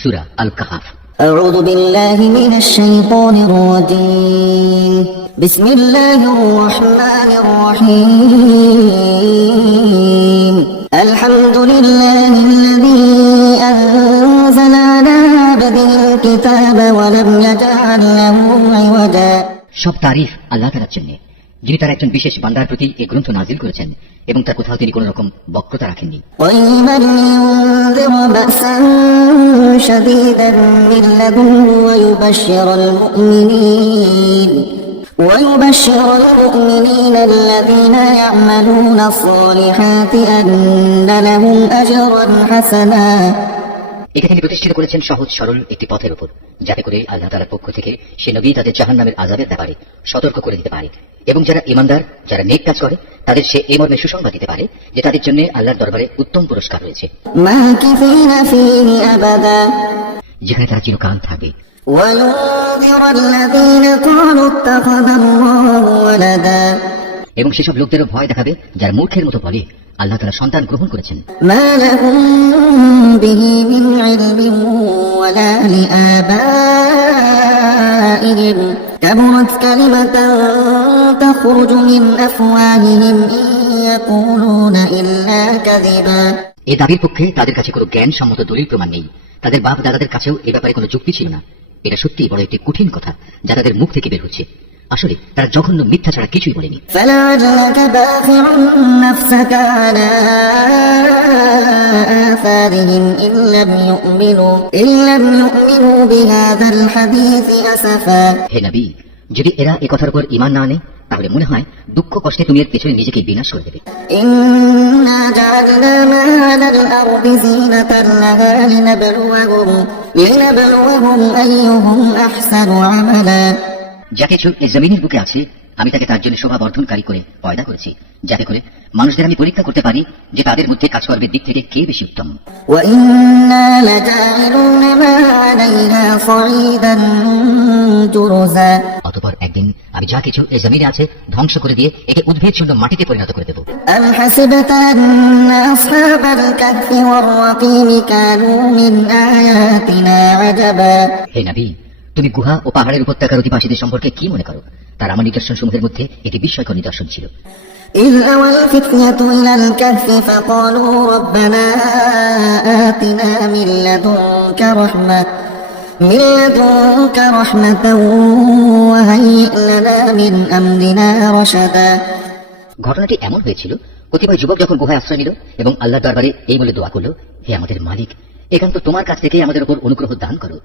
সূরা আল কাহফ। أعوذ بالله من الشيطان الرجيم بسم الله الرحمن الرحيم الحمد لله الذي أنزل على عبده الكتاب ولم يجعل له عوجا সব তারিফ আল্লাহ তাআলার জন্য, যিনি তার একজন বিশেষ বান্দার প্রতি এই গ্রন্থ নাজিল করেছেন এবং তার কোথাও তিনি কোন রকম বক্রতা রাখেননি। قيما لينذر بأسا شديدا من لدنه ويبشر المؤمنين الذين يعملون الصالحات أن لهم أجرا حسنا। একে তিনি প্রতিষ্ঠিত করেছেন সহজ সরল একটি পথের উপর, যাতে করে আল্লাহ তাআলার পক্ষ থেকে সে নবী তাদের জাহান্নামের আযাবের ব্যাপারে সতর্ক করে দিতে পারে এবং যারা ঈমানদার, যারা নেক কাজ করে তাদের সে এই মর্মে সুসংবাদ দিতে পারে যে তাদের জন্য আল্লাহর দরবারে উত্তম পুরস্কার রয়েছে, ماكثين فيه أبدا যেখানে তারা চিরকাল থাকবে। وينذر الذين قالوا اتخذ الله ولدا এবং সেসব লোকদেরও ভয় দেখাবে যারা মূর্খের মতো বলে আল্লাহ তাআলা সন্তান গ্রহণ করেছেন। ما لهم به من علم ولا لآبائهم كبرت كلمة تخرج من أفواههم إن يقولون إلا كذبا। এই দাবির পক্ষে তাদের কাছে কোনো জ্ঞান সম্মত দলিল প্রমাণ নেই, তাদের বাপ দাদাদের কাছেও এ ব্যাপারে কোনো যুক্তি ছিল না। এটা সত্যিই বড় একটি কঠিন কথা যা তাদের মুখ থেকে বের হচ্ছে। আসলে তারা জঘন্য মিথ্যা ছাড়া কিছুই বলেনি। فلعلك باخع نفسك على آثارهم إن لم يؤمنوا بهذا الحديث أسفا। হে নবী, যদি এরা এ কথার উপর ঈমান না আনে তাহলে মনে হয় দুঃখ কষ্টে তুমি এর পেছনে নিজেকে বিনাশ করে দেবে। إنا جعلنا ما على الأرض زينة لها لنبلوهم أيهم أحسن عملا। যা কিছু এই জমিনের বুকে আছে আমি তাকে তার জন্য শোভা বর্ধনকারী করে পয়দা করেছি, যাতে করে মানুষদের আমি পরীক্ষা করতে পারি যে তাদের মধ্যে কাজকর্মের দিক থেকে কে বেশি উত্তম। وإنا لجاعلون ما عليها صعيدا جرزا। অতঃপর একদিন আমি যা কিছু এই জমিনে আছে ধ্বংস করে দিয়ে একে উদ্ভিদ শূন্য মাটিতে পরিণত করে দেব। أم حسبت أن أصحاب الكهف والرقيم كانوا من آياتنا عجبا। হে নবী, তুমি গুহা ও পাহাড়ের উপত্যকার অধিবাসীদের সম্পর্কে কি মনে করো? তার আমার নিদর্শন সমূহের মধ্যে এটি বিস্ময়কর নিদর্শন ছিল। إذ أوى الفتية إلى الكهف فقالوا ربنا آتنا من لدنك رحمة وهيئ لنا من أمرنا رشدا। ঘটনাটি এমন হয়েছিল, কতিপয় যুবক যখন গুহায় আশ্রয় নিল এবং আল্লাহর দরবারে এই বলে দোয়া করল, হে আমাদের মালিক, একান্ত তোমার কাছ থেকে আমাদের উপর অনুগ্রহ দান করো,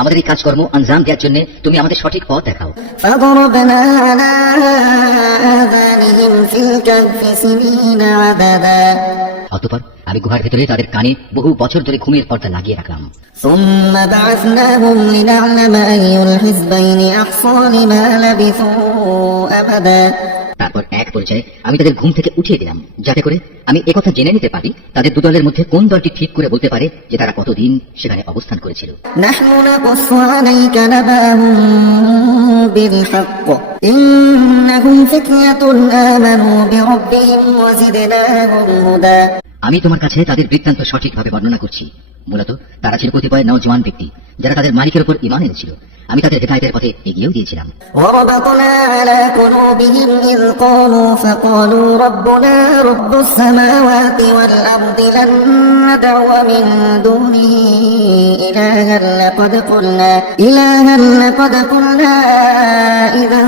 আমাদের এই কাজকর্ম আঞ্জাম দেওয়ার জন্য তুমি আমাদের সঠিক পথ দেখাও। فضربنا على آذانهم في الكهف سنين عددا। অতঃপর আমি গুহার ভেতরে তাদের কানে বহু বছর ধরে ঘুমের পর্দা লাগিয়ে রাখলাম। ثم بعثناهم لنعلم أي الحزبين أحصى لما لبثوا أبدا। তারপর এক পর্যায়ে আমি তাদের ঘুম থেকে উঠিয়ে দিলাম, যাতে করে আমি একথা জেনে নিতে পারি তাদের দুদলের মধ্যে কোন দলটি ঠিক করে বলতে পারে যে তারা কতদিন সেখানে অবস্থান করেছিল। نحن نقص عليك نبأهم بالحق إنهم فتية آمنوا بربهم وزدناهم هدى। আমি তোমার কাছে তাদের বৃত্তান্ত সঠিকভাবে বর্ণনা করছি। মূলত তারা ছিল কতিপয় নওজওয়ান ব্যক্তি যারা তাদের মালিকের উপর ঈমান এনেছিল। আমি তাদের হেদায়েতের পথে এগিয়েও দিয়েছিলাম। وربطنا على قلوبهم إذ فقالوا ربنا رب السماوات والأرض لن ندعو من دونه إلها لقد قلنا إذا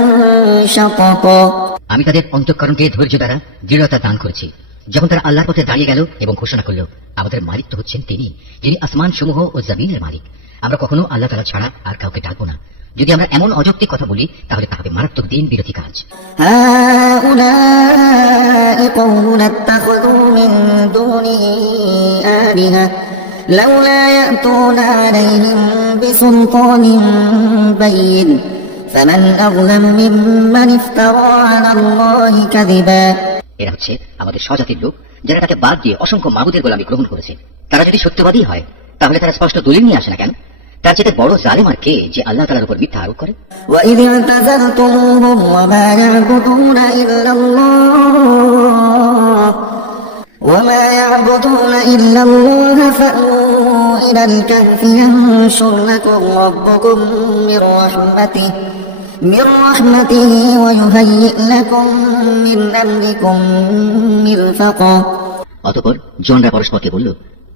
شططا। আমি তাদের অন্তঃকরণকে ধৈর্য দ্বারা দৃঢ়তা দান করেছি যখন তারা আল্লাহর পথে দাঁড়িয়ে গেল এবং ঘোষণা করল, আমাদের মালিক তো হচ্ছেন তিনি, যিনি আসমান সমূহ ও জমিনের মালিক। আমরা কখনো আল্লাহ তাআলা ছাড়া আর কাউকে ডাকবো না। যদি আমরা এমন অযৌক্তিক কথা বলি তাহলে তা হবে মারাত্মক দিন বিরোধী কাজ। هؤلاء قومنا اتخذوا من دونه آلهة لولا يأتون عليهم بسلطان بين فمن أظلم ممن افترى على الله كذبا। এরা হচ্ছে আমাদের স্বজাতির লোক যারা তাকে বাদ দিয়ে অসংখ্য মাবুদের গোলামি গ্রহণ করেছে। তারা যদি সত্যবাদী হয় তাহলে তারা স্পষ্ট দলিল নিয়ে আসে না কেন? তার চেয়ে বড় জালেম আর কে যে আল্লাহ তাআলার উপর মিথ্যা আরোপ করে? وَإِذِ اعْتَزَلْتُمُوهُمْ وَمَا يَعْبُدُونَ إِلَّا اللَّهَ وما يعبدون إلا الله فأووا إلى الكهف ينشر لكم ربكم من رحمته ويهيئ لكم من أمركم مرفقا। অতঃপর জনরা পরস্পরকে বলল,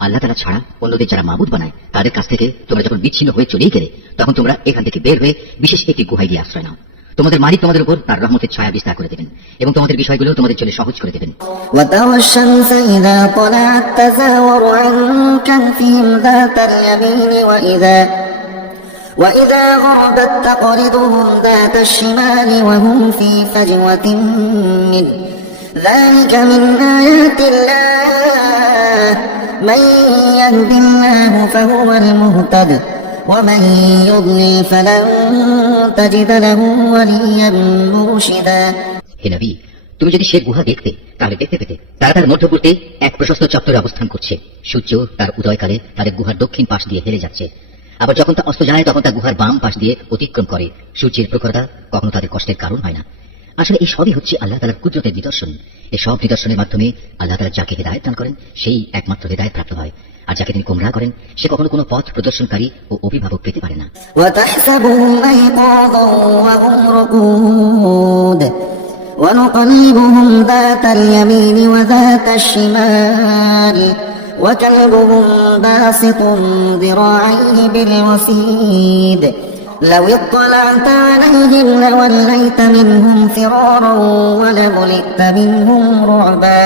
আল্লাহ তাআলা ছাড়া অন্যদের যারা মাবুদ বানায় তাদের কাছ থেকে তোমরা যখন বিচ্ছিন্ন হয়ে চলেই গেলে, তখন তোমরা এখান থেকে বের হয়ে বিশেষ একটি গুহায় গিয়ে আশ্রয় নাও। তোমাদের মালিক তোমাদের উপর তার রহমতের ছায়া বিস্তার করে দেবেন এবং তোমাদের বিষয়গুলো তোমাদের জন্য সহজ করে দেবেন। وترى الشمس إذا طلعت تزاور عن كهفهم ذات اليمين وإذا غربت تقرضهم ذات الشمال وهم في فجوة منه ذلك من آيات الله من يهد الله فهو المهتد ومن يضلل فلن تجد له وليا مرشدا। হে নবী, তুমি যদি সে গুহা দেখতে তাহলে দেখতে পেতে তারা তার মধ্যবর্তী এক প্রশস্ত চত্বরে অবস্থান করছে। সূর্য তার উদয়কালে তাদের গুহার দক্ষিণ পাশ দিয়ে হেলে যাচ্ছে, আবার যখন তা অস্ত যায় তখন তা গুহার বাম পাশ দিয়ে অতিক্রম করে। সূর্যের প্রখরতা কখনো তাদের কষ্টের কারণ হয় না। আসলে এই সবই হচ্ছে আল্লাহ তাআলার কুদরতের নিদর্শন। এই সব নিদর্শনের মাধ্যমে আল্লাহ তাআলা যাকে হেদায়েত দান করেন সেই একমাত্র হেদায়েত প্রাপ্ত হয়, আর যাকে তিনি গোমরাহ করেন সে কখনো কোনো পথ প্রদর্শনকারী ও অভিভাবক পেতে পারে না। وتحسبهم أيقاظا وهم رقود ونقلبهم ذات اليمين وذات الشمال وكلبهم باسط ذراعيه بالوسيد لو اطلعت عليهم لوليت منهم فرارا ولملئت منهم رعبا।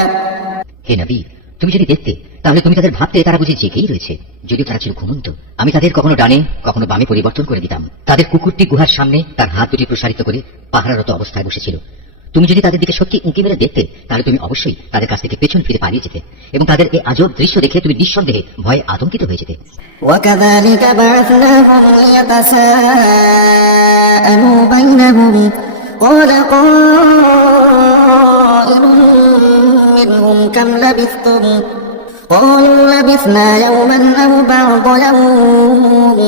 হে নবী, তুমি যদি দেখতে তাহলে তুমি তাদের ভাবতে তারা বুঝি জেগেই রয়েছে, যদিও তারা ছিল ঘুমন্ত। আমি তাদের কখনো ডানে কখনো বামে পরিবর্তন করে দিতাম। তাদের কুকুরটি গুহার সামনে তার হাত দুটি প্রসারিত করে পাহারারত অবস্থায় বসেছিল। তুমি যদি তাদের দিকে সত্যি উঁকি মেরে দেখতে তাহলে তুমি অবশ্যই তাদের কাছ থেকে পেছন ফিরে পালিয়ে যেতে এবং তাদের এই আজব দৃশ্য দেখে তুমি নিঃসন্দেহে ভয়ে আতঙ্কিত হয়ে যেতে। وكذلك بعثناهم ليتساءلوا بينهم قال قائل منهم كم لبثتم قالوا لبثنا يوما أو بعض يوم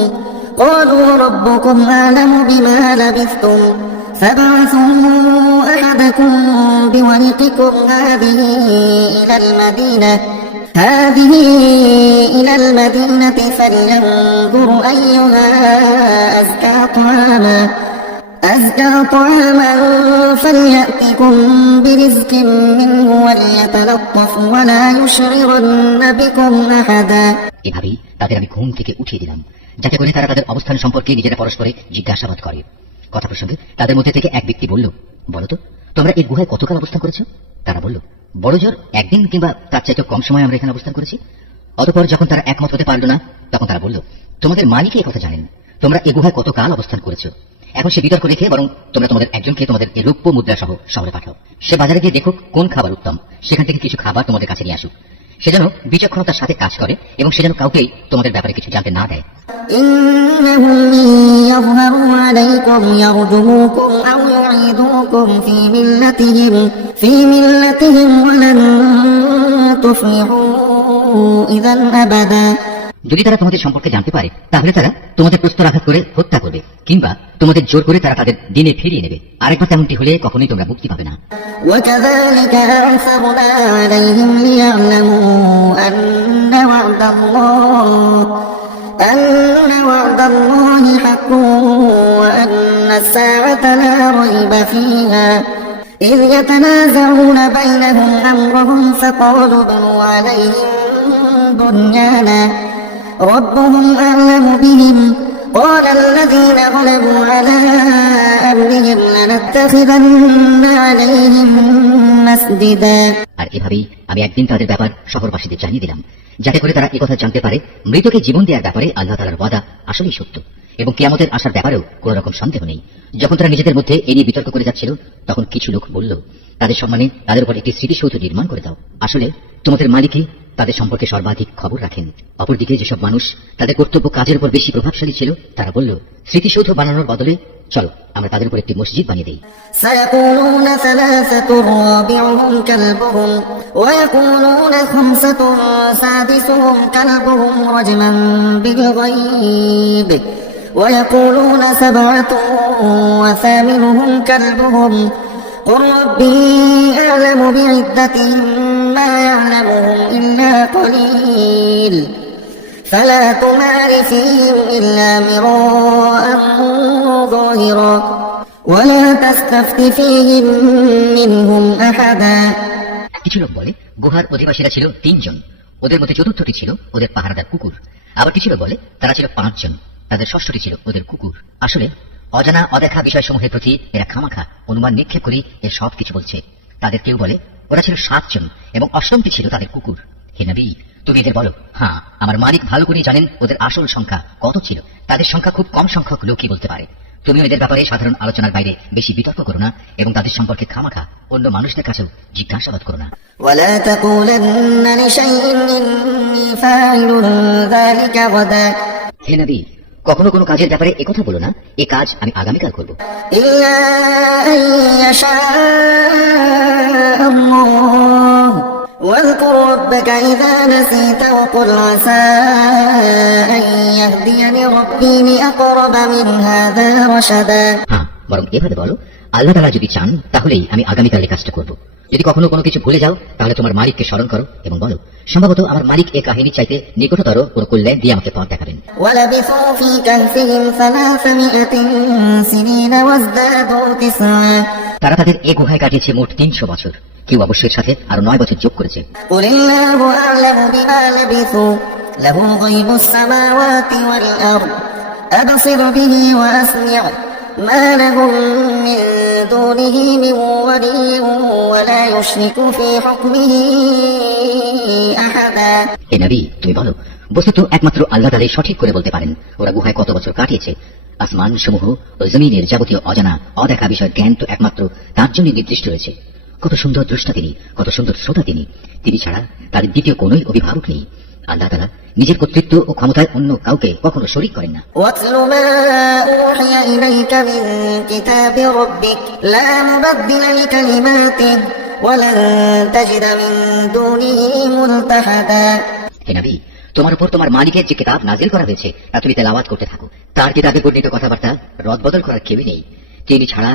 قالوا ربكم أعلم بما لبثتم فابعثوا أحدكم بورقكم هذه إلى المدينة فلينظر أيها أزكى طعاما فليأتكم برزق منه وليتلطف ولا يشعرن بكم أحدا। এভাবেই তাদের আমি ঘুম থেকে উঠিয়ে দিলাম, যাতে করে তারা তাদের অবস্থান সম্পর্কে নিজেরা পরস্পরে জিজ্ঞাসাবাদ করে। কথা প্রসঙ্গে তাদের মধ্যে থেকে এক ব্যক্তি বলল, বলতো তোমরা এই গুহায় কতকাল অবস্থান করেছো? তারা বলল, বড় জোর একদিন কিংবা তার চাইতে কম সময় আমরা এখানে অবস্থান করেছি। অতঃপর যখন তারা একমত হতে পারল না তখন তারা বলল, তোমাদের মালিক এই কথা জানেন, তোমরা এই গুহায় কতকাল অবস্থান করেছো। এখন সে বিতর্ক রেখে বরং তোমরা তোমাদের একজনকে তোমাদের এই রৌপ্য মুদ্রা সহ শহরে পাঠাও। সে বাজারে গিয়ে দেখুক কোন খাবার উত্তম, সেখান থেকে কিছু খাবার তোমাদের কাছে নিয়ে আসুক। সে যেন বিচক্ষণতার সাথে কাজ করে এবং সে যেন কাউকেই তোমাদের ব্যাপারে কিছু জানতে না দেয়। إنهم إن يظهروا عليكم يرجموكم أو يعيدوكم في ملتهم ولن تفلحوا إذا أبدا। যদি তারা তোমাদের সম্পর্কে জানতে পারে তাহলে তারা তোমাদের প্রস্তরাঘাত করে হত্যা করবে কিংবা তোমাদের জোর করে তারা তাদের দিনে ফিরিয়ে নেবে। আরেকবার তেমনটি হলে কখনোই তোমরা মুক্তি পাবে না। وكذلك أعثرنا عليهم ليعلموا أن وعد الله حق وأن الساعة لا ريب فيها إذ يتنازعون بينهم أمرهم فقالوا ابنوا عليهم بنيانا ربهم أعلم بهم قال الذين غلبوا على أمرهم لنتخذن عليهم مسجدا। আর এভাবেই আমি একদিন তাদের ব্যাপার শহরবাসীদের জানিয়ে দিলাম, যাতে করে তারা একথা জানতে পারে মৃতকে জীবন দেওয়ার ব্যাপারে আল্লাহ তাআলার ওয়াদা আসলেই সত্য এবং কিয়ামতের আসার ব্যাপারেও কোন রকম সন্দেহ নেই। যখন তারা নিজেদের মধ্যে এ নিয়ে বিতর্ক করে যাচ্ছিল তখন কিছু লোক বলল, তাদের সম্মানে তাদের উপর একটি স্মৃতিসৌধ নির্মাণ করে দাও। আসলে তোমাদের মালিকই তাদের সম্পর্কে সর্বাধিক খবর রাখেন। অপরদিকে যেসব মানুষ তাদের কর্তব্য কাজের উপর বেশি প্রভাবশালী ছিল তারা বলল, স্মৃতিসৌধ বানানোর বদলে চলো আমরা তাদের উপর একটি মসজিদ বানিয়ে দেই। سيقولون ثلاثة رابعهم كلبهم ويقولون خمسة سادسهم كلبهم رجما بالغيب ويقولون سبعة وثامنهم كلبهم قل ربي أعلم بعدتهم ما يعلمهم إلا قليل فلا تمار فيهم إلا مراء ظاهرا ولا تستفت فيهم منهم أحدا। কিছু লোক বলে গুহার অধিবাসীরা ছিল 3 জন, ওদের মধ্যে চতুর্থটি ছিল ওদের পাহারাদার কুকুর। আবার কিছু লোক বলে তারা ছিল 5 জন, তাদের ষষ্ঠটি ছিল ওদের কুকুর। আসলে অজানা অদেখা বিষয়সমূহের প্রতি এরা খামাখা অনুমান নিক্ষেপ করি এর সব কিছু বলছে। তাদের কেউ বলে ওরা ছিল 7 জন এবং অষ্টমটি ছিল তাদের কুকুর। হে নবী, তুমি এদের বলো, হ্যাঁ আমার মালিক ভালো করেই জানেন ওদের আসল সংখ্যা কত ছিল। তাদের সংখ্যা খুব কম সংখ্যক লোকই বলতে পারে। তুমি এদের ব্যাপারে সাধারণ আলোচনার বাইরে বেশি বিতর্ক করো না এবং তাদের সম্পর্কে খামাখা অন্য মানুষদের কাছেও জিজ্ঞাসাবাদ করো না। ولا تقولن لشيء إني فاعل ذلك غدا হে নবী, কখনো কোনো কাজের ব্যাপারে একথা বলো না এ কাজ আমি আগামীকাল করব, إلا أن يشاء الله واذكر ربك إذا نسيت وقل عسى أن يهديني ربي لأقرب من هذا رشدا। হ্যাঁ, বরং এভাবে বলো, আল্লাহ তাআলা যদি চান তাহলেই আমি আগামীকাল এই কাজটা করব। যদি কখনো কোনো কিছু ভুলে যাও তাহলে তোমার মালিককে স্মরণ করো এবং বলো, সম্ভবত আমার মালিক এই কাহিনী চাইতে নিকটতর কোনো কল্যাণ দিয়ে আমাকে পথ দেখাবেন। ولبثوا في كهفهم 300 سنين وازدادوا 9 তারা তাদের এ গুহায় কাটিয়েছে মোট 300 বছর। কেউ অবশ্যই সাথে আরো 9 বছর যোগ করেছে। قل الله أعلم بما لبثوا له غيب السماوات والأرض أبصر به وأسمع ما لهم من دونه من ولي ولا يشرك في حكمه أحدا। হে নবী, তুমি বলো, বস্তুত একমাত্র আল্লাহ তাআলাই সঠিক করে বলতে পারেন ওরা গুহায় কত বছর কাটিয়েছে। আসমান সমূহ ও জমিনের যাবতীয় অজানা অদেখা বিষয় জ্ঞান তো একমাত্র তার জন্য নির্দিষ্ট রয়েছে। কত সুন্দর দ্রষ্টা তিনি, কত সুন্দর শ্রোতা তিনি। তিনি ছাড়া তাদের দ্বিতীয় কোনই অভিভাবক নেই। আল্লাহ তাআলা নিজের কর্তৃত্ব ও ক্ষমতায় অন্য কাউকে কখনো শরীক করেন না। واتل ما أوحي إليك من كتاب ربك لا مبدل لكلماته ولن تجد من دونه ملتحدا। হে নবী, তোমার উপর তোমার মালিকের যে কিতাব নাজিল করা হয়েছে তা তুমি তেলাওয়াত করতে থাকো। তার কিতাবে বর্ণিত কথাবার্তা রদবদল করার কেউই নেই। তিনি ছাড়া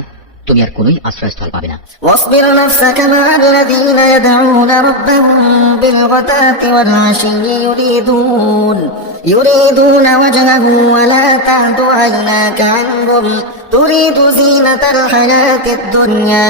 তুমি আর কোনই আশ্রয়স্থল পাবে না। واصبر نفسك مع الذين يدعون ربهم بالغداة والعشي يريدون وجهه ولا تعد عيناك عنهم تريد زينة الحياة الدنيا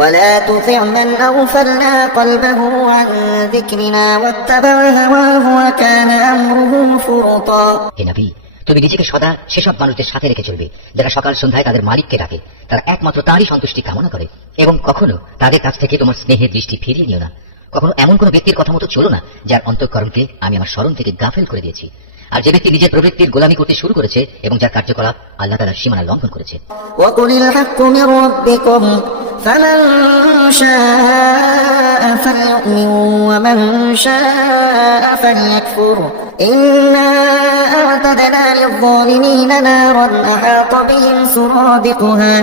ولا تطع من أغفلنا قلبه عن ذكرنا واتبع هواه وكان أمره فرطا। হে নবী, তুমি নিজেকে সদা সেসব মানুষদের সাথে রেখে চলবে যারা সকাল সন্ধ্যায় তাদের মালিককে ডাকে। তারা একমাত্র তারই সন্তুষ্টি কামনা করে এবং কখনো তাদের কাছ থেকে তোমার স্নেহের দৃষ্টি ফিরিয়ে নিও না। কখনো এমন কোন ব্যক্তির কথা মতো চলো না যার অন্তঃকরণকে আমি আমার স্মরণ থেকে গাফেল করে দিয়েছি। আর যে ব্যক্তি নিজের প্রবৃত্তির গোলামি করতে শুরু করেছে এবং যার কার্যকলাপ আল্লাহ তাআলার সীমানা লঙ্ঘন করেছে। وقل الحق من ربكم فمن شاء فليؤمن ومن شاء فليكفر إنا أعتدنا للظالمين نارا أحاط بهم سرادقها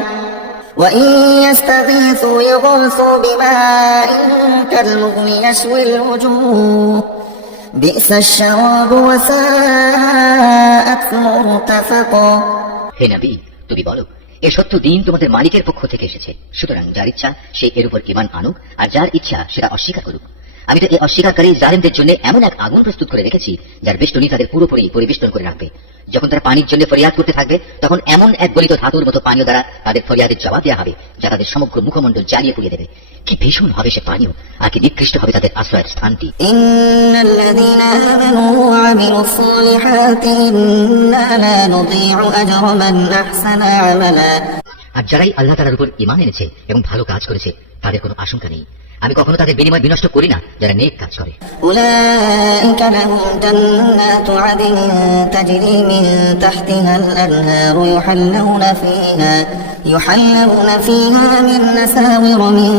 وإن يستغيثوا يغاثوا بماء كالمهل يشوي الوجوه بئس الشراب وساءت مرتفقا। হে নবী, তুমি বলো, এ সত্য দিন তোমাদের মালিকের পক্ষ থেকে এসেছে। সুতরাং যার ইচ্ছা সে এর উপর ঈমান আনুক আর যার ইচ্ছা সেটা অস্বীকার করুক। আমি তো এই অস্বীকারী জালেমদের জন্য এমন এক আগুন প্রস্তুত করে রেখেছি যার বেষ্টনী তাদের পুরোপুরি পরিবেষ্টন করে রাখবে। যখন তারা পানির জন্য ফরিয়াদ করতে থাকবে তখন এমন এক গলিত ধাতুর মতো পানীয় দ্বারা তাদের ফরিয়াদের জবাব দেওয়া হবে যা তাদের সমগ্র মুখমণ্ডল জ্বালিয়ে পুড়িয়ে দেবে। কি ভীষণ হবে সে পানীয়, আর কি নিকৃষ্ট হবে তাদের আশ্রয়ের স্থানটি। إن الذين آمنوا وعملوا الصالحات إنا لا نضيع أجر من أحسن عملا। আর যারাই আল্লাহ তাআলার উপর ঈমান এনেছে এবং ভালো কাজ করেছে তাদের কোনো আশঙ্কা নেই। আমি কখনো তাদের বিনিময় বিনষ্ট করি না যারা নেক কাজ করে। أولئك لهم جنات عدن تجري من تحتها الأنهار يحلون فيها من أساور من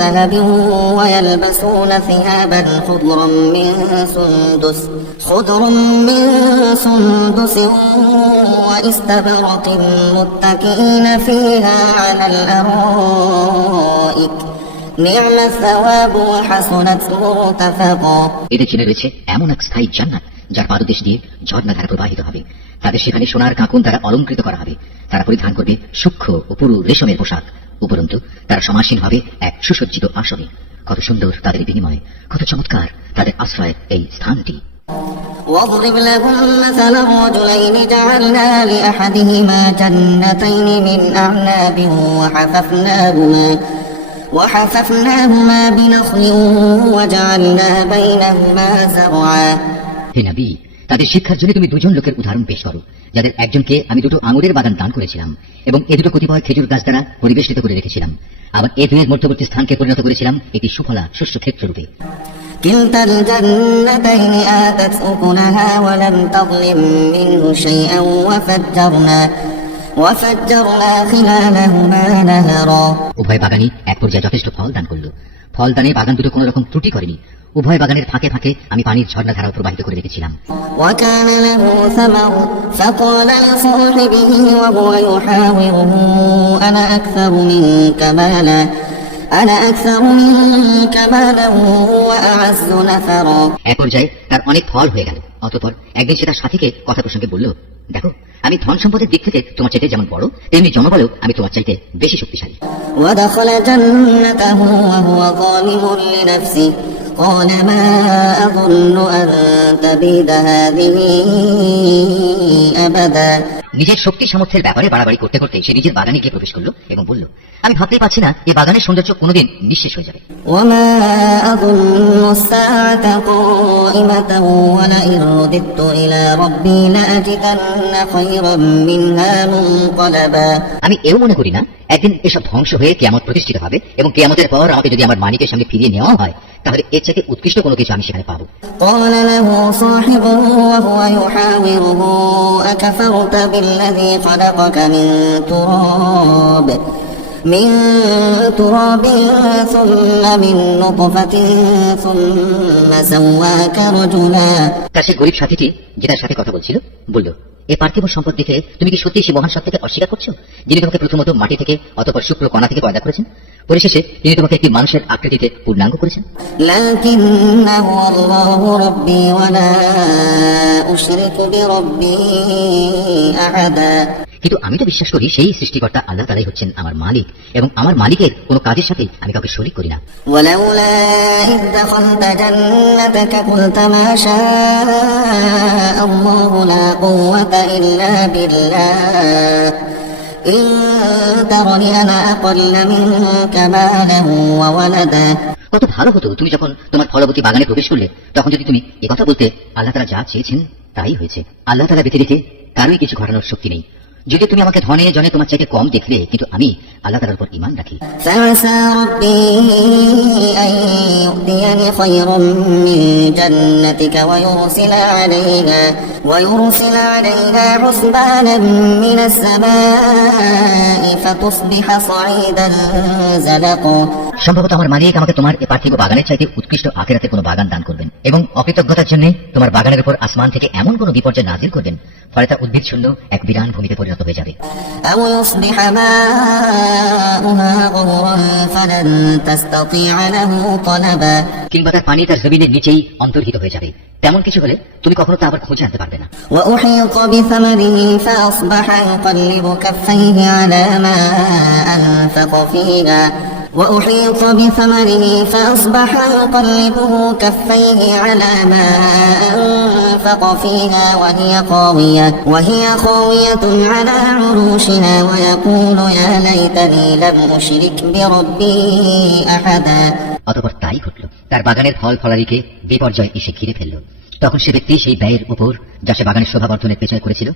ذهب ويلبسون ثيابا خضرا من سندس واستبرق متكئين فيها على الأرائك نعم الثواب وحسنت مرتفقا। এদের জন্য রয়েছে এমন এক স্থায়ী জান্নাত যার পাদদেশ দিয়ে ঝর্ণাধারা প্রবাহিত হবে। তাদের সেখানে সোনার কাঁকুন দ্বারা অলঙ্কৃত করা হবে। তারা পরিধান করবে সূক্ষ্ম ও পুরু রেশমের পোশাক, উপরন্তু তারা সমাসীনভাবে এক সুসজ্জিত আসনে। কত সুন্দর তাদের বিনিময়, কত চমৎকার তাদের আশ্রয়ের এই স্থানটি। واضرب لهم مثل الرجلين جعلنا لأحدهما جنتين من أعناب وحففناهما بنخل وجعلنا بينهما زرعا। হে নবী, তাদের শিক্ষার জন্য তুমি দুজন লোকের উদাহরণ পেশ করো, যাদের একজনকে আমি দুটো আঙুরের বাগান দান করেছিলাম এবং এ দুটো কতিপয় খেজুর গাছ দ্বারা পরিবেষ্টিত করে রেখেছিলাম। আবার এ দুয়ের মধ্যবর্তী স্থানকে পরিণত করেছিলাম একটি সুফলা শস্য ক্ষেত্র রূপে। كلتا الجنتين آتت أكلها ولم تظلم منه شيئا وفجرنا خلالهما نهرا। উভয় বাগানই এক পর্যায়ে যথেষ্ট ফল দান করল। ফল দানে বাগান দুটো কোনো রকম ত্রুটি করেনি। উভয় বাগানের ফাঁকে ফাঁকে আমি পানির ঝর্ণা ধারাও প্রবাহিত করে রেখেছিলাম। وكان له ثمر فقال لصاحبه وهو يحاوره أنا أكثر منك مالا وأعز نفرا। এক পর্যায়ে তার অনেক ফল হয়ে গেল। অতঃপর একদিন সে তার সাথীকে কথা প্রসঙ্গে বলল, দেখো, আমি ধন সম্পদের দিক থেকে তোমার চাইতে যেমন বড়, তেমনি জনবলেও আমি তোমার চাইতে বেশি শক্তিশালী। ودخل جنته وهو ظالم لنفسه قال ما أظن أن تبيد هذه أبدا। নিজের শক্তি সামর্থ্যের ব্যাপারে বাড়াবাড়ি করতে করতে সে নিজের বাগানে গিয়ে প্রবেশ করলো এবং বলল, আমি ভাবতেই পারছি না এই বাগানের সৌন্দর্য কোনোদিন নিঃশেষ হয়ে যাবে। وما أظن الساعة قائمة ولئن رددت إلى ربي لأجدن خيرا منها منقلبا। আমি এও মনে করি না একদিন এসব ধ্বংস হয়ে কিয়ামত প্রতিষ্ঠিত হবে এবং কিয়ামতের পর আমাকে যদি আমার মালিকের সঙ্গে ফিরিয়ে নেওয়া হয় তাহলে এর চাইতে উৎকৃষ্ট কোনো কিছু আমি সেখানে পাবো। قال له صاحبه وهو يحاوره أكفرت بالذي خلقك من تراب ثم من نطفة ثم سواك رجلا। তার সেই গরিব সাথীটি যে তার সাথে কথা বলছিল বলল, এই পার্থিব সম্পদ দেখে তুমি কি সত্যি সেই মহান সত্যকে অস্বীকার করছো, যিনি তোমাকে প্রথমত মাটি থেকে অতঃপর শুক্র কণা থেকে পয়দা করেছেন, পরিশেষে তিনি তোমাকে একটি মানুষের আকৃতিতে পূর্ণাঙ্গ করেছেন। لكنه الله ربي ولا أشرك بربي أحدا। কিন্তু আমি তো বিশ্বাস করি সেই সৃষ্টিকর্তা আল্লাহ তাআলাই হচ্ছেন আমার মালিক এবং আমার মালিকের কোনো কাজের সাথে আমি কাউকে শরীক করি না। ولولا إذ دخلت جنتك قلت ما شاء الله لا قوة إلا بالله إن ترني أنا أقل منك مالا وولدا। কত ভালো হতো তুমি যখন তোমার ফলবতী বাগানে প্রবেশ করলে তখন যদি তুমি একথা বলতে, আল্লাহ তাআলা যা চেয়েছেন তাই হয়েছে, আল্লাহ তাআলা ব্যতিরেকে কারোই কিছু ঘটানোর শক্তি নেই। যদি তুমি আমাকে ধনে জনে তোমার চাইতে কম দেখলে, কিন্তু আমি আল্লাহ তাআলার উপর ঈমান রাখি। فعسى ربي أن يؤتيني خيرا من جنتك ويرسل عليها حسبانا من السماء فتصبح صعيدا زلقا। সম্ভবত আমার মালিক আমাকে তোমার এই পার্থিব বাগানের চাইতে উৎকৃষ্ট আখিরাতে কোনো বাগান দান করবেন এবং অকৃতজ্ঞতার জন্য তোমার বাগানের উপর আসমান থেকে এমন কোনো বিপর্যয় নাজিল করবেন ফলে তা উদ্ভিদ শূন্য এক বিরান ভূমিতে পরিণত হয়ে যাবে। أو يصبح ماؤها غورا فلن تستطيع له طلبا। কিংবা তার পানি তার জমিনের নিচেই অন্তর্হিত হয়ে যাবে, তেমন কিছু হলে তুমি কখনো তা আবার খুঁজে আনতে পারবে না। وأحيط بثمره فأصبح يقلب كفيه على ما أنفق فيها وهي خاوية على عروشها ويقول يا ليتني لم أشرك بربي أحدا। অতঃপর তাই ঘটল, তার বাগানের ফল ফলারিকে বিপর্যয় এসে ঘিরে ফেলল। তখন সে ব্যক্তি সেই ব্যয়ের উপর যা সে বাগানের শোভাবর্ধনের পেছনে করেছিল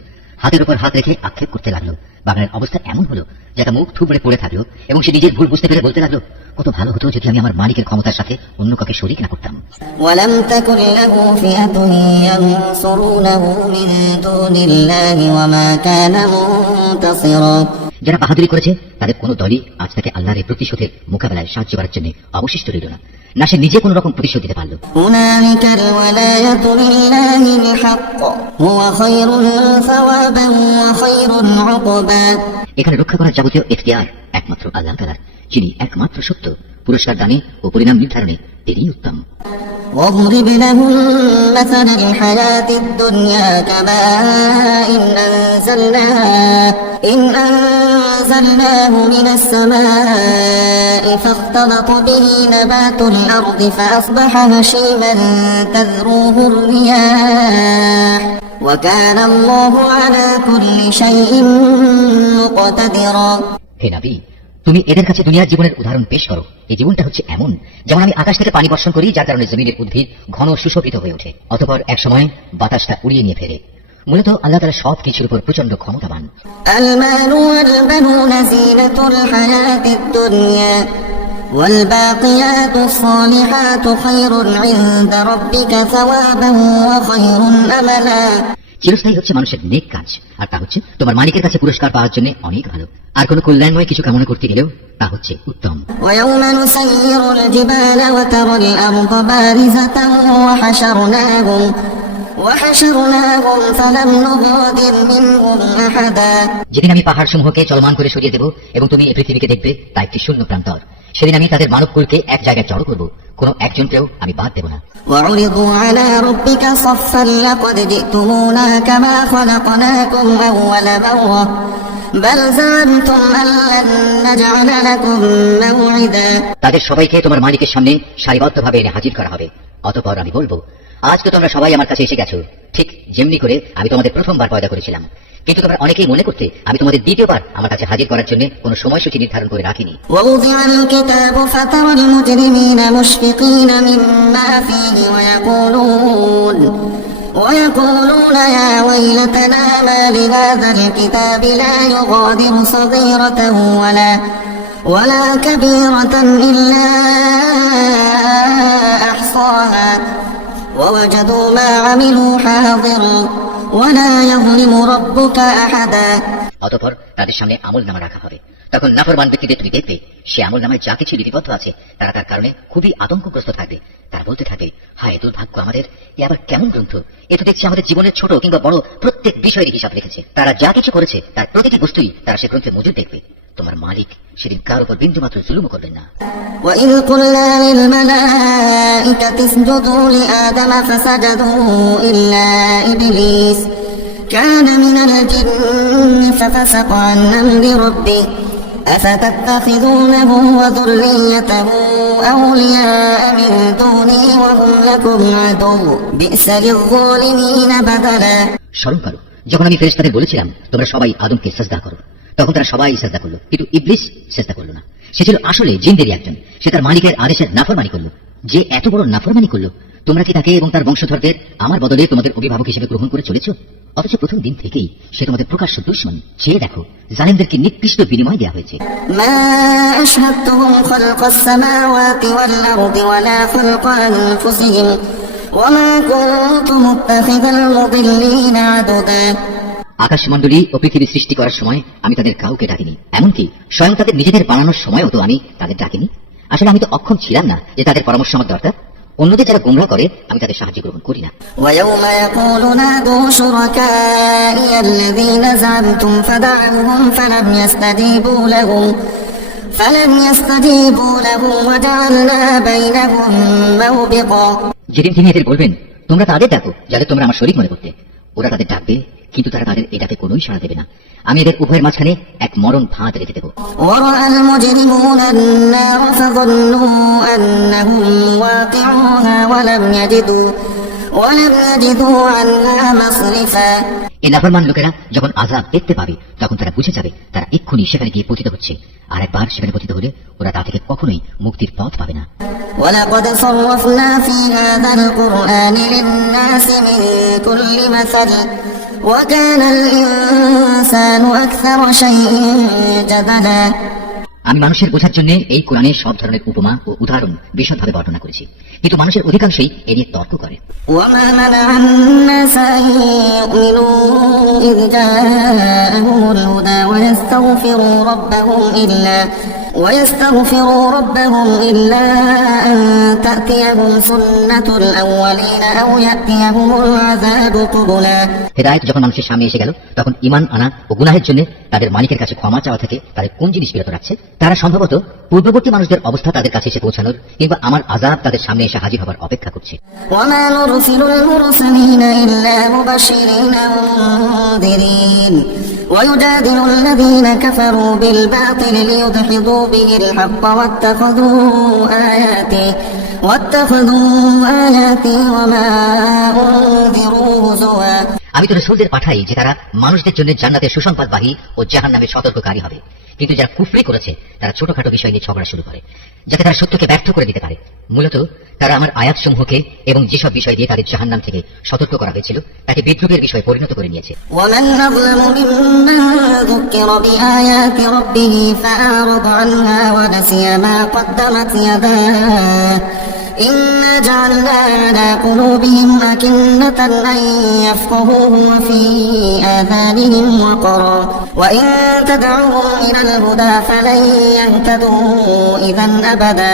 হাতের উপর হাত রেখে আক্ষেপ করতে লাগলো। বাগানের অবস্থা এমন হলো যে একটা মুখ থুবড়ে পড়ে থাকলো এবং সে নিজের ভুল বুঝতে পেরে বলতে লাগলো, কত ভালো হতো যদি আমি আমার মালিকের ক্ষমতার সাথে অন্য কাউকে শরীক না করতাম। ولم تكن له فئة ينصرونه من دون الله وما كان منتصرا। যারা বাহাদুরি করেছে তাদের কোনো দলই আজ তাকে আল্লাহর এই প্রতিশোধের মোকাবেলায় সাহায্য করার জন্য অবশিষ্ট রইল না, না সে নিজে কোন রকম প্রতিশোধ দিতে পারল। هنالك الولاية لله الحق هو خير ثوابا وخير عقبا। এখানে রক্ষা করার যাবতীয় ইখতিয়ার একমাত্র আল্লাহ তাআলার, যিনি একমাত্র সত্য, পুরস্কার দানে ও পরিণাম নির্ধারণে তিনি উত্তম। واضرب لهم مثل الحياة الدنيا كماء إن أنزلناه من السماء فاختلط به نبات الأرض فأصبح هشيما تذروه الرياح وكان الله على كل شيء مقتدرا হে নবী, তুমি এদের কাছে দুনিয়ার জীবনের উদাহরণ পেশ করো। এই জীবনটা হচ্ছে এমন, যেমন আমি আকাশ থেকে পানি বর্ষণ করি, যার কারণে জমিনের উদ্ভিদ ঘন সুশোভিত হয়ে ওঠে, অতঃপর এক সময় বাতাসটা উড়িয়ে নিয়ে ফেরে। মূলত আল্লাহ তাআলা সব কিছুর উপর প্রচন্ড ক্ষমতাবান। المال والبنون زينة الحياة الدنيا والباقيات الصالحات خير عند ربك ثوابا وخير أملا চিরস্থায়ী হচ্ছে মানুষের নেক কাজ, আর তা হচ্ছে তোমার মালিকের কাছে পুরস্কার পাওয়ার জন্য অনেক ভালো। আর কোনো কল্যাণময় কিছু কামনা করতে গেলেও তা হচ্ছে উত্তম। ويوم نسير الجبال وترى الأرض بارزة وحشرناهم فلم نغادر منهم أحدا যেদিন আমি পাহাড় সমূহকে চলমান করে সরিয়ে দেব এবং তুমি এই পৃথিবীকে দেখবে তা একটি শূন্য প্রান্তর, সেদিন আমি তাদের মানবকুলকে এক জায়গায় জড়ো করব, কোনো একজনকেও আমি বাদ দেব না। وعرضوا على ربك صفا لقد جئتمونا كما خلقناكم أول مرة بل زعمتم أن لن نجعل لكم موعدا তাদের সবাইকে তোমার মালিকের সামনে সারিবদ্ধভাবে এনে হাজির করা হবে। অতঃপর আমি বলবো, আজ তো তোমরা সবাই আমার কাছে এসে গেছো, ঠিক যেমনি করে আমি তোমাদের প্রথমবার পয়দা করেছিলাম, কিন্তু তোমরা অনেকেই মনে করতে আমি তোমাদের দ্বিতীয়বার আমার কাছে হাজির করার জন্য কোনো সময়সূচি নির্ধারণ করে রাখিনি। ووضع الكتاب فترى المجرمين مشفقين مما فيه ويقولون يا ويلتنا ما لهذا الكتاب لا يغادر صغيرة ولا كبيرة إلا أحصاها ووجدوا ما عملوا حاضرا ولا يظلم ربك أحدا অতঃপর তাদের সামনে আমল নামা রাখা হবে। তখন নাফরমান ব্যক্তিদের তুমি দেখবে, সে আমল নামায় যা কিছু লিপিবদ্ধ আছে তারা তার কারণে খুবই আতঙ্কগ্রস্ত থাকবে। তারা বলতে থাকবে, হায় দুর্ভাগ্য আমাদের, এ আবার কেমন গ্রন্থ! এ তো দেখছি আমাদের জীবনের ছোট কিংবা বড় প্রত্যেক বিষয়ের হিসাব রেখেছে। তারা যা কিছু করেছে তার প্রতিটি বস্তুই তারা সে গ্রন্থে মজুদ দেখবে। তোমার মালিক সেদিন কার উপর বিন্দুমাত্র জুলুম করবেন না। وإذ قلنا للملائكة اسجدوا لآدم فسجدوا إلا إبليس كان من الجن ففسق عن أمر ربه أفتتخذونه وذريته أولياء من دوني وهم لكم عدو بئس للظالمين بدلا স্মরণ করো, যখন আমি ফেরেশতাদের বলেছিলাম তোমরা সবাই আদমকে সিজদা করো, তখন তারা সবাই সিজদা করলো, কিন্তু ইবলিস সিজদা করলো না। সে ছিল আসলে জিনদেরই একজন, সে তার মালিকের আদেশের নাফরমানি করলো। যে এত বড় নাফরমানি করলো, তোমরা কি তাকে এবং তার বংশধরদের আমার বদলে তোমাদের অভিভাবক হিসেবে গ্রহণ করে চলেছ? অথচ প্রথম দিন থেকেই সে তোমাদের প্রকাশ্য দুশমন। চেয়ে দেখো, জালেমদেরকে নিকৃষ্ট বিনিময় দেওয়া হয়েছে। ما أشهدتهم خلق السماوات والأرض ولا خلق أنفسهم وما كنت متخذ المضلين عضدا আকাশমণ্ডলী ও পৃথিবী সৃষ্টি করার সময় আমি তাদের কাউকে ডাকিনি, এমনকি স্বয়ং তাদের নিজেদের বানানোর সময়ও তো আমি তাদের ডাকিনি। আসলে আমি তো অক্ষম ছিলাম না যে তাদের পরামর্শ আমার দরকার। অন্যদের যারা গোমরাহ করে আমি তাদের সাহায্য গ্রহণ করি না। ويوم يقول نادوا شركائي الذين زعمتم فدعوهم فلم يستجيبوا لهم وجعلنا بينهم موبقا যেদিন তিনি এদের বলবেন, তোমরা তাদের ডাকো যাদের তোমরা আমার শরীক মনে করতে, ওরা তাদের ডাকবে, কিন্তু তারা তাদের এই ডাকে কোনোই সাড়া দেবে না। আমি এদের উভয়ের মাঝখানে এক মরণ ফাঁদ রেখে দেব। ورأى المجرمون النار فظنوا أنهم واقعوها ولم يجدوا عنها مصرفا এই নাফরমান লোকেরা যখন আযাব দেখতে পাবে, তখন তারা বুঝে যাবে তারা এক্ষুনি সেখানে গিয়ে পতিত হচ্ছে, আর একবার সেখানে পতিত হলে ওরা তা থেকে কখনোই মুক্তির পথ পাবে না। ولقد صرفنا في هذا القرآن للناس من كل مثل وكان الإنسان أكثر شيء جدلا আমি মানুষের বোঝার জন্য এই কোরআনে সব ধরনের উপমা ও উদাহরণ বিশদভাবে বর্ণনা করেছি, কিন্তু মানুষের অধিকাংশই এ নিয়ে তর্ক করে। وما منع الناس أن يؤمنوا إذ جاءهم الهدى ويستغفروا ربهم إلا أن تأتيهم سنة الأولين أو يأتيهم العذاب قبلا হেদায়েত যখন মানুষের সামনে এসে গেল, তখন ঈমান আনা ও গুনাহের জন্য তাদের মালিকের কাছে ক্ষমা চাওয়া থেকে তাদের কোন জিনিস বিরত রাখছে? তারা সম্ভবত পূর্ববর্তী মানুষদের অবস্থা তাদের কাছে এসে পৌঁছানোর কিংবা আমার আযাব তাদের সামনে এসে হাজির হবার অপেক্ষা করছে। وما نرسل المرسلين إلا مبشرين ومنذرين ويجادل الذين كفروا بالباطل ليدحضوا به الحق واتخذوا آياتي وما أنذروا هزوا। আমি তো রাসূলদের পাঠাই যে তারা মানুষদের জন্য জান্নাতের সুসংবাদবাহী ও জাহান্নামের সতর্ককারী হবে, কিন্তু যারা কুফরি করেছে তারা ছোটখাটো বিষয় নিয়ে ঝগড়া শুরু করে যাতে তারা সত্যকে ব্যর্থ করে দিতে পারে। মূলত তারা আমার আয়াতসমূহকে এবং যেসব বিষয় দিয়ে তাদের জাহান্নাম থেকে সতর্ক করা হয়েছিল তাকে বিদ্রুপের বিষয়ে পরিণত করে নিয়েছে। ومن أظلم ممن ذكر بآيات ربه فأعرض عنها ونسي ما قدمت يداه إنا جعلنا على قلوبهم أكنة أن يفقهوه وفي آذانهم وقرا وإن تدعوهم إلى الهدى فلن يهتدوا إذا أبدا।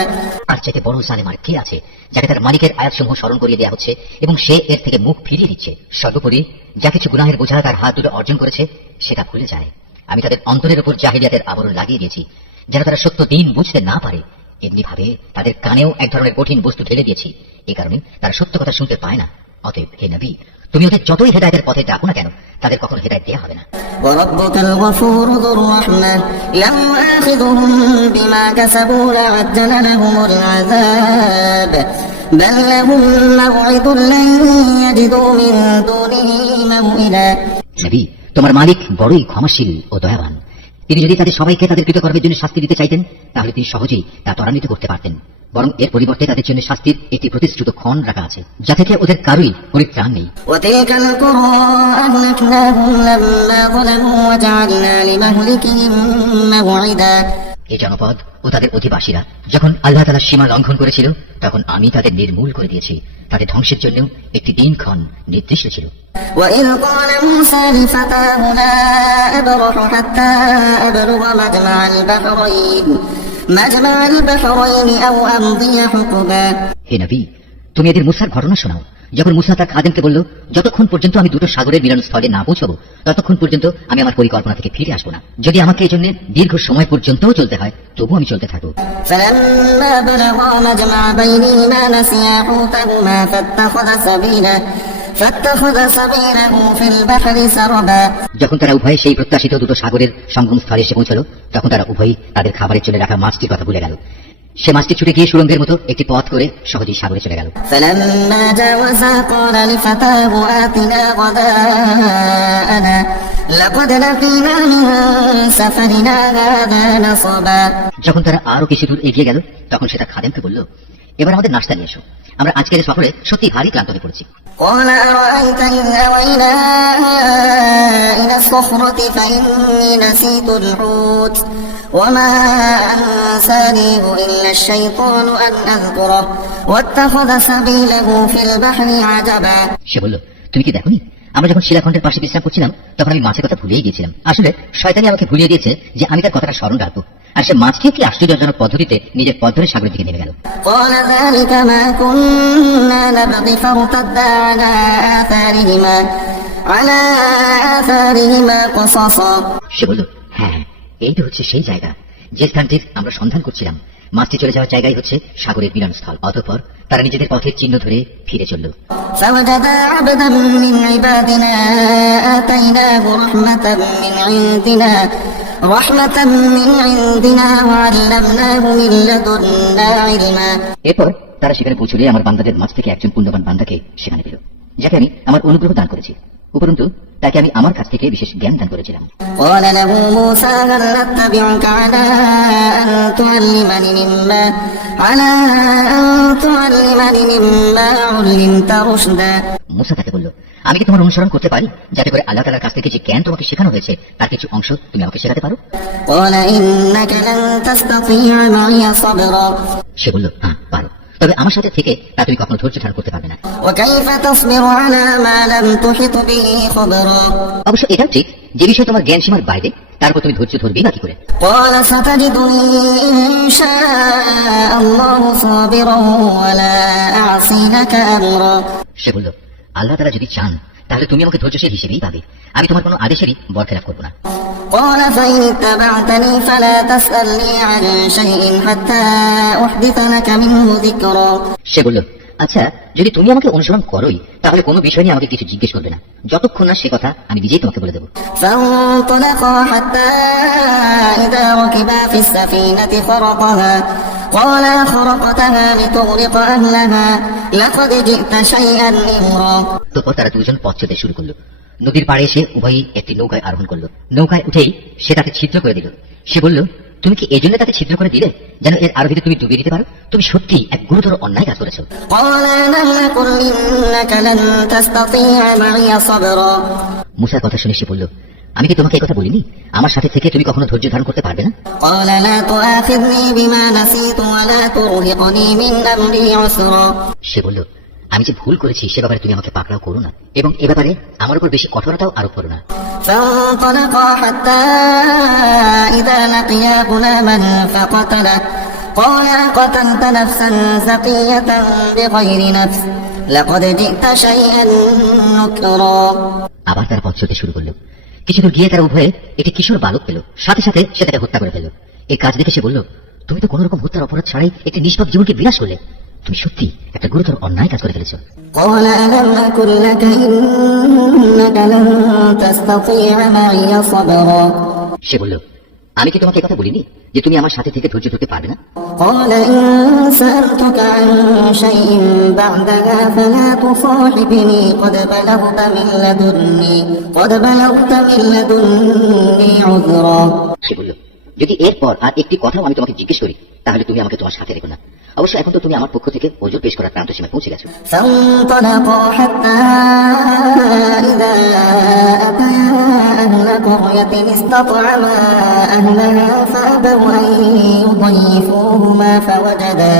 আর চাইতে বড় জালেম আর কে আছে যাকে তার মালিকের আয়াতসমূহ স্মরণ করিয়ে দেওয়া হচ্ছে এবং সে এর থেকে মুখ ফিরিয়ে দিচ্ছে। সর্বোপরি যা কিছু গুনাহের বোঝা তার হাত দুটো অর্জন করেছে সেটা ভুলে যায়। আমি তাদের অন্তরের উপর জাহিলিয়াতের আবরণ লাগিয়ে দিয়েছি যেন তারা সত্য দিন বুঝতে না পারে। এমনি ভাবে তাদের কানেও এক ধরনের কঠিন বস্তু ঢেলে দিয়েছি, এই কারণে তারা সত্য কথা শুনতে পায় না। অতএব হে নবী, তুমি ওদের যতই হেদায়েতের পথে ডাকো না কেন তাদের কখনো হেদায়েত দেয়া হবে না। وربك الغفور ذو الرحمة لو يؤاخذهم بما كسبوا لعجل لهم العذاب بل لهم موعد لن يجدوا من دونه موئلا। নবী, তোমার মালিক বড়ই ক্ষমাশীল ও দয়াবান। তিনি যদি তাদের সবাইকে তাদের কৃতকর্মের জন্য শাস্তি দিতে চাইতেন তাহলে তিনি সহজেই তা ত্বরান্বিত করতে পারতেন, বরং এর পরিবর্তে তাদের জন্য শাস্তির একটি প্রতিশ্রুত ক্ষণ রাখা আছে যা থেকে ওদের কারোই পরিত্রাণ নেই। وتلك القرى أهلكناهم لما ظلموا وجعلنا لمهلكهم موعدا। এই জনপদ ও তাদের অধিবাসীরা যখন আল্লাহ তাআলার সীমা লঙ্ঘন করেছিল তখন আমি তাদের নির্মূল করে দিয়েছি। তাদের ধ্বংসের জন্য একটি দিনক্ষণ নির্দিষ্ট ছিল। وإذ قال موسى لفتاه لا أبرح حتى أبلغ مجمع البحرين أو أمضي حقبا। হে নবী, তুমি এদের মুসার ঘটনা শোনাও। যখন মুসা তার খাদেমকে বলল, যতক্ষণ পর্যন্ত আমি দুটো সাগরের মিলনস্থলে না পৌঁছবো ততক্ষণ পর্যন্ত আমি আমার পরিকল্পনা থেকে ফিরে আসবো না। যদি আমাকে এই জন্য দীর্ঘ সময় পর্যন্তও চলতে হয় তবু আমি চলতে থাকবো। فلما بلغا مجمع بينهما نسيا حوتهما فاتخذ سبيله في البحر سربا। যখন তারা উভয়ে সেই প্রত্যাশিত দুটো সাগরের সঙ্গম স্থলে এসে পৌঁছল তখন তারা উভয়ই তাদের খাবারের চলে রাখা মাছটির কথা ভুলে গেল। সে মাছটি ছুটে গিয়ে সুড়ঙ্গের মতো একটি পথ করে সহজেই সাগরে চলে গেল। فلما جاوزا قال لفتاه آتنا غداءنا لقد لقينا من سفرنا هذا نصبا। যখন তারা আরো কিছু দূর এগিয়ে গেল তখন সে তার খাদেমকে বলল, এবার আমাদের নাস্তা নিয়ে এসো, আমরা আজকের সফরে সত্যি ভারী ক্লান্ত হয়ে পড়েছি। قال أرأيت إذ أوينا إلى الصخرة فإني نسيت الحوت وما أنسانيه إلا الشيطان أن أذكره واتخذ سبيله في البحر عجبا। সে বলল, তুমি কি দেখোনি আমরা যখন শিলাখণ্ডের পাশে বিশ্রাম করছিলাম তখন আমি মাছের কথা ভুলেই গিয়েছিলাম। আসলে শয়তানি আমাকে ভুলিয়ে দিয়েছে যে আমি তার কথাটা স্মরণ রাখবো। আর সে মাছকে কি আশ্চর্যজনক পদ্ধতিতে নিজের পথ ধরে সাগরের দিকে নেমে গেল। قال ذلك ما كنا نبغي فارتدا على آثارهما قصصا। সে বলল, হ্যাঁ, এই তো হচ্ছে সেই জায়গা যে স্থানটির আমরা সন্ধান করছিলাম। মাছটি চলে যাওয়ার জায়গায় হচ্ছে সাগরের মিলনস্থল। অতঃপর তারা নিজেদের পথের চিহ্ন ধরে ফিরে চলল। فوجدا عبدا من عبادنا آتيناه رحمة من عندنا وعلمناه من لدنا علما। এরপর তারা সেখানে পৌঁছলে আমার বান্দাদের মাঝ থেকে একজন পুণ্যবান বান্দাকে সেখানে পেল যাকে আমি আমার অনুগ্রহ দান করেছি, উপরন্তু তাকে আমি আমার কাছ থেকে বিশেষ জ্ঞান দান করেছিলাম। قال له موسى هل أتبعك على أن تعلمني مما علمت رشدا। মুসা তাকে বলল, আমি কি তোমার অনুসরণ করতে পারি যাতে করে আল্লাহ তাআলার কাছ থেকে যে জ্ঞান তোমাকে শেখানো হয়েছে তার কিছু অংশ তুমি আমাকে শেখাতে পারো? قال إنك لن تستطيع معي صبرا। সে বলল, হ্যাঁ পারো, তবে আমার সাথে থেকে তা তুমি কখনো ধৈর্য ধারণ করতে পারবে না। وكيف تصبر على ما لم تحط به خبرا। অবশ্য এটাও ঠিক, যে বিষয়ে তোমার জ্ঞান সীমার বাইরে তারপর তুমি ধৈর্য ধরবেই বা কি করে? قال ستجدني إن شاء الله صابرا ولا أعصي لك أمرا। সে বলল, আল্লাহ তাআলা যদি চান তাহলে তুমি আমাকে ধৈর্যশীল হিসেবেই পাবে, আমি তোমার কোনো আদেশেরই বরখেলাপ করব না। قال فإن اتبعتني فلا تسألني عن شيء حتى أحدث لك منه ذكرا। সে বলল, আচ্ছা, যদি তুমি আমাকে অনুসরণ করোই, তাহলে কোনো বিষয় নিয়ে আমাকে কিছু জিজ্ঞেস করবে না, যতক্ষণ না সে কথা আমি নিজেই তোমাকে বলে দেবো। فانطلقا حتى إذا ركبا في السفينة خرقها قال خرقتها لتغرق أهلها لقد جئت شيئا إمرا। তারপর তারা দুজন পথ চলতে শুরু করলো। নদীর পাড়ে এসে উভয়ই একটি নৌকায় আরোহণ করলো। নৌকায় উঠেই সে তাকে ছিদ্র করে দিল। সে বলল, তুমি কি এই জন্য তাকে ছিদ্র করে দিলে যেন এর আরোহীতে তুমি ডুবিয়ে দিতে পারো? তুমি সত্যি এক গুরুতর অন্যায় কাজ করেছো। قال ألم أقل إنك لن تستطيع معي صبرا। মুসার কথা শুনে সে বলল, আমি কি তোমাকে এই কথা বলিনি আমার সাথে থেকে তুমি কখনো ধৈর্য ধারণ করতে পারবে না? قال لا تؤاخذني بما نسيت ولا ترهقني من أمري عسرا। সে বলল, আমি যে ভুল করেছি সে ব্যাপারে তুমি আমাকে পাকড়াও করো না, এবং এ ব্যাপারে আমার উপর বেশি কঠোরতাও আরোপ করো না। فانطلقا حتى إذا لقيا غلاما فقتله قال قتلت نفسا زكية بغير نفس لقد جئت شيئا نكرا। আবার তারা পথ চলতে শুরু করলো। কিছু দূর গিয়ে তারা উভয়ে একটি কিশোর বালক পেল। সাথে সাথে সে তাকে হত্যা করে ফেলল। এই কাজ দেখে সে বলল, তুমি তো কোন রকম হত্যার অপরাধ ছাড়াই একটি নিষ্পাপ জীবনকে বিনাশ করলে। তুমি সত্যি একটা গুরুতর অন্যায় কাজ করে ফেলেছো। قال ألم أقل لك إنك لن تستطيع معي صبرا। সে বলল, আমি কি তোমাকে কথা বলিনি যে তুমি আমার সাথে থেকে ধৈর্য ধরতে পারবে না? قال إن سألتك عن شيء بعدها فلا تصاحبني قد بلغت من لدني عذرا। সে বলল, যদি এরপর আর একটি কথাও আমি তোমাকে জিজ্ঞেস করি তাহলে তুমি আমাকে তোমার সাথে রেখো না। অবশ্য এখন তো তুমি আমার পক্ষ থেকে ওজর পেশ করার প্রান্ত সীমায় পৌঁছে গেছো। فانطلقا حتى إذا أتيا أهل قرية استطعما أهلها فأبوا أن يضيفوهما فوجدا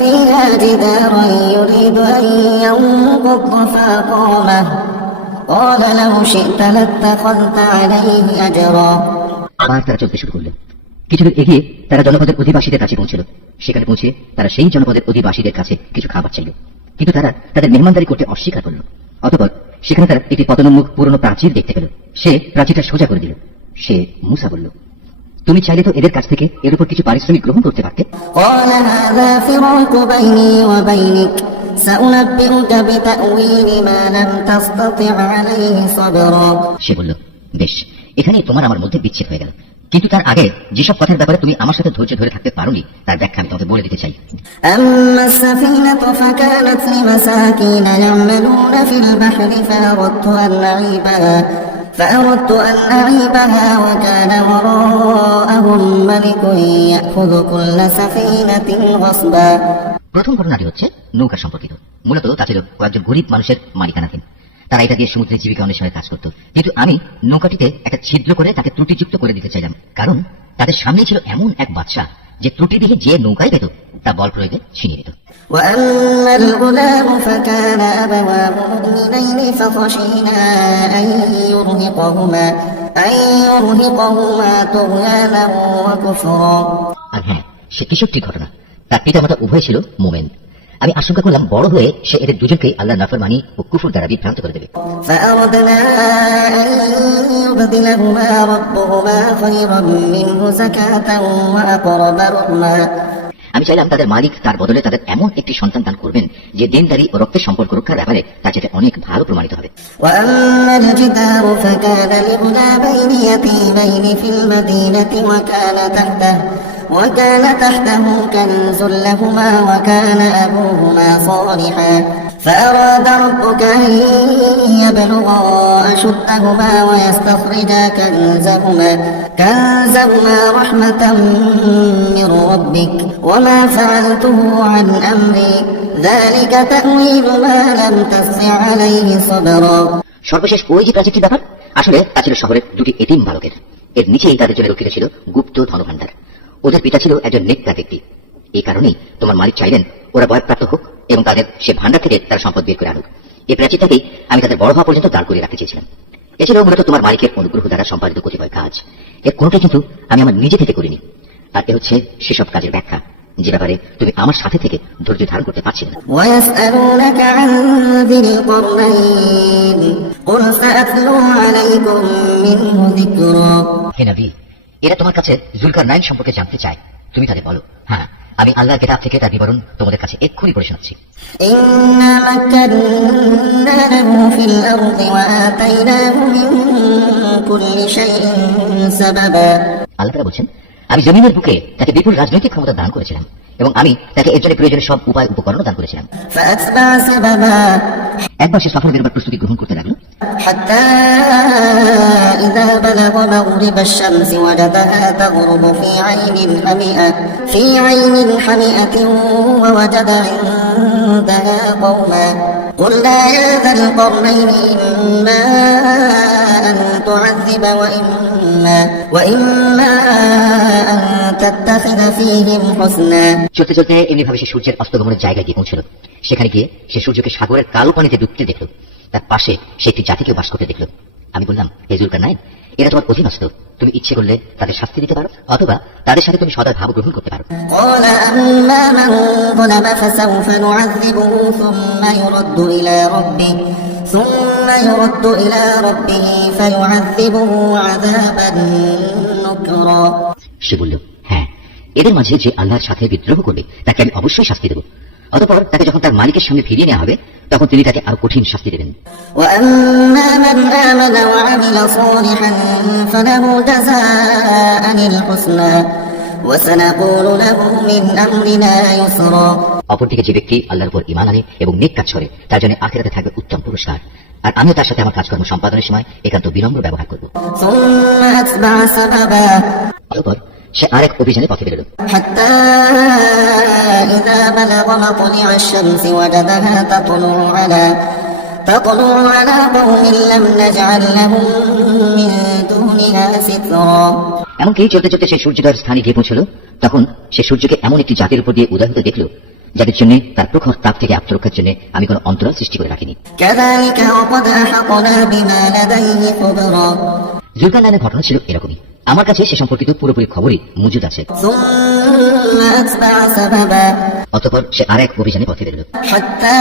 فيها جدارا يريد أن ينقض فأقامه قال لو شئت لاتخذت عليه أجرا। আবার তারা চলতে শুরু করলো। কিছুদূর এগিয়ে তারা জনপদের অধিবাসীদের কাছে পৌঁছল। সেখানে পৌঁছে তারা সেই জনপদের অধিবাসীদের কাছে কিছু খাবার চাইল, কিন্তু তারা তাদের মেহমানদারি করতে অস্বীকার করল। অতঃপর সেখানে তারা একটি পতনোন্মুখ পুরনো প্রাচীর দেখতে পেল। সে প্রাচীরটা সোজা করে দিল। সে মুসা বলল, তুমি চাইলে তো এদের কাছ থেকে এর উপর কিছু পারিশ্রমিক গ্রহণ করতে পারতে। قال هذا فراق بيني وبينك سأنبئك بتأويل ما لم تستطع عليه صبرا। সে বলল, বেশ, এখানে তোমার আমার মধ্যে বিচ্ছেদ হয়ে গেল, কিন্তু তার আগে যেসব কথার ব্যাপারে তুমি আমার সাথে ধৈর্য ধরে থাকতে পারোনি তার ব্যাখ্যা আমি তোমাকে বলে দিতে চাই। أما السفينة فكانت لمساكين يعملون في البحر فأردت أن أعيبها وكان وراءهم ملك يأخذ كل سفينة غصبا। প্রথম ঘটনাটি হচ্ছে নৌকা সম্পর্কিত। মূলত তা ছিল কয়েকজন গরিব মানুষের মালিকানাধীন। তারা এটা দিয়ে সমুদ্রে জীবিকা অন্বেষণের কাজ করত, কিন্তু আমি নৌকাটিতে একটা ছিদ্র করে তাকে ত্রুটিযুক্ত করে দিতে চাইলাম, কারণ তাদের সামনে ছিল এমন এক বাদশা যে ত্রুটিবিহীন যে নৌকায় পেত তা বল প্রয়োগে ছিনিয়ে দিত। وأما الغلام فكان أبواه مؤمنين فخشينا أن يرهقهما طغيانا وكفرا। আর হ্যাঁ, সে কিশোরটির ঘটনা। তার পিতামাতা উভয় ছিল মোমেন। আমি আশঙ্কা করলাম বড় হয়ে সে এদের দুজনকে আল্লাহর নাফরমানি ও কুফর দ্বারা বিভ্রান্ত করে দেবে। فأردنا أن يبدلهما ربهما خيرا منه زكاة وأقرب رحما। আমি চাইলাম তাদের মালিক তার বদলে তাদের এমন একটি সন্তান দান করবেন যে দিনদারি ও রক্তের সম্পর্ক রক্ষার ব্যাপারে তার চেয়ে অনেক ভালো প্রমাণিত হবে। وأما الجدار فكان لغلامين يتيمين في المدينة وكان تحته كنز لهما وكان أبوهما صالحا فأراد ربك أن يبلغا أشدهما ويستخرجا كنزهما رحمة من ربك وما فعلته عن أمري ذلك تأويل ما لم تستطع عليه صبرا। সর্বশেষ ওই যে প্রাচীরটির ব্যাপার, আসলে তা ছিল শহরের দুটি এতিম বালকের। এর নিচেই তাদের জন্য রক্ষিত ছিল গুপ্ত ধনভাণ্ডার। ওদের পিতা ছিল একজন নেককার ব্যক্তি। এই কারণেই তোমার মালিক চাইলেন ওরা বয়প্রাপ্ত হোক এবং তাদের সে ভাণ্ডার থেকে তারা সম্পদ বের করে আনুক। এই প্রাচীরটাকেই আমি তাদের বড় হওয়া পর্যন্ত দাঁড় করিয়ে রাখতে চেয়েছিলাম। এছাড়াও মূলত তোমার মালিকের অনুগ্রহ দ্বারা সম্পাদিত কতিপয় কাজ, এর কোনটাই কিন্তু আমি আমার নিজে থেকে করিনি। আর এ হচ্ছে সেসব কাজের ব্যাখ্যা যে ব্যাপারে তুমি আমার সাথে থেকে ধৈর্য ধারণ করতে পারছিলে না। ويسألونك عن ذي القرنين قل سأتلو عليكم منه ذكرا। হে নবী, এরা তোমার কাছে জুলকারনাইন সম্পর্কে জানতে চায়। তুমি তাদের বলো, হ্যাঁ, আমি আল্লাহর কিতাব থেকে তার বিবরণ তোমাদের কাছে এক্ষুনি পড়ে শোনাচ্ছি। إنا مكنا له في الأرض وآتيناه من كل شيء سببا আল্লাহ তাআলা বলছেন, আমি জমিনের বুকে তাকে বিপুল রাজনৈতিক ক্ষমতা দান করেছিলাম এবং আমি তাকে এর জন্য প্রয়োজনীয় সব উপায় উপকরণ দান করেছিলাম। فأتبع سببا একবার সে সফর বেরোবার প্রস্তুতি গ্রহণ করতে লাগলো। حتى إذا بلغ مغرب الشمس وجدها تغرب في عين حمئة ووجد عندها قوما قلنا يا ذا القرنين إما أن تعذب وإما أن تتخذ فيهم حسنا। চলতে চলতে এমনি ভাবে সে সূর্যের অস্তগমনের জায়গায় গিয়ে পৌঁছল। সেখানে গিয়ে সে সূর্যকে সাগরের কালো পানিতে ডুবতে দেখল। তার পাশে সে একটি জাতিকে বাস করতে দেখল। আমি বললাম, হে যুলকারনাইন, এরা তোমার অধীনস্থ, তুমি ইচ্ছে করলে তাদের শাস্তি দিতে পারো অথবা তাদের সাথে তুমি সদা ভাব গ্রহণ করতে পারো। قال أما من ظلم فسوف نعذبه ثم يرد إلى ربه فيعذبه عذابا نكرا। সে বলল, হ্যাঁ, এদের মাঝে যে আল্লাহর সাথে বিদ্রোহ করবে তাকে আমি অবশ্যই শাস্তি দেব। অতঃপর তাকে যখন তার মালিকের সামনে ফিরিয়ে নেওয়া হবে তখন তিনি তাকে আরো কঠিন শাস্তি দেবেন। وأما من آمن وعمل صالحا فله جزاء الحسنى وسنقول له من أمرنا يسرا। অপরদিকে যে ব্যক্তি আল্লাহর উপর ঈমান আনে এবং নেক কাজ করে তার জন্য আখিরাতে থাকবে উত্তম পুরস্কার, আর আমিও তার সাথে আমার কাজকর্ম সম্পাদনের সময় একান্ত বিনম্র ব্যবহার করব। ثم أتبع سببا অতঃপর সে আরেক অভিযানে পথে বেরোল। حتى إذا بلغ مطلع الشمس وجدها تطلع على قوم لم نجعل لهم من دونها سترا। এমনকি চলতে চলতে সে সূর্যোদয়ের স্থানে গিয়ে পৌঁছল। তখন সে সূর্যকে এমন একটি জাতির উপর দিয়ে উদয় হতে দেখল যাদের জন্য তার প্রখর তাপ থেকে আত্মরক্ষার জন্য আমি কোনো অন্তরাল সৃষ্টি করে রাখিনি। كذلك وقد أحطنا بما لديه خبرا। যুলকারনাইনের ঘটনা ছিল এরকমই। আমার কাছে সে সম্পর্কিত পুরোপুরি খবরই মজুদ আছে। ثم أتبع سببا অতঃপর সে আরেক অভিযানে পথে বেরোল। حتى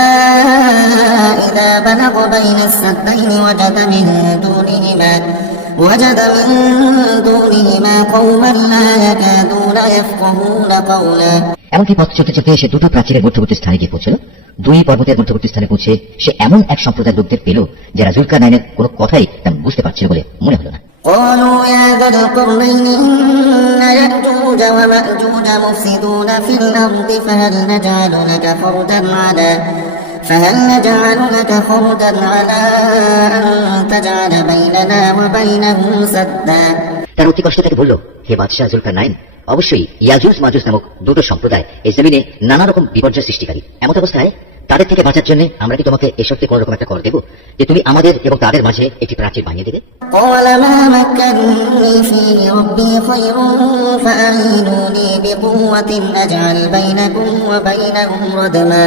إذا بلغ بين السدين وجد من دونهما قوما لا يكادون يفقهون قولا। এমনকি পথ চলতে চলতে সে দুটো প্রাচীরের মধ্যবর্তী স্থানে গিয়ে পৌঁছল। দুই পর্বতের মধ্যবর্তী স্থানে পৌঁছে সে এমন এক সম্প্রদায়ের লোকদের পেল যারা যুলকারনাইনের কোনো কথাই তেমন বুঝতে পারছিল বলে মনে হলো না। قالوا يا ذا القرنين إن يأجوج ومأجوج مفسدون في الأرض فهل نجعل لك خرجا على أن تجعل بيننا وبينهم سدا। তার অতি কষ্ট থেকে বলল, হে বাদশাহ যুলকারনাইন, অবশ্যই ইয়াজুজ মাজুজ নামক দুটো সম্প্রদায় এই জমিনে নানা রকম বিপর্যয় সৃষ্টিকারী। এমন অবস্থায় তাদের থেকে বাঁচার জন্য আমরা কি তোমাকে এ সত্যি কোন রকম একটা কর দেব যে তুমি আমাদের এবং তাদের মাঝে একটি প্রাচীর বানিয়ে দেবে? قال ما مكنني فيه ربي خير فأعينوني بقوة أجعل بينكم وبينهم ردما।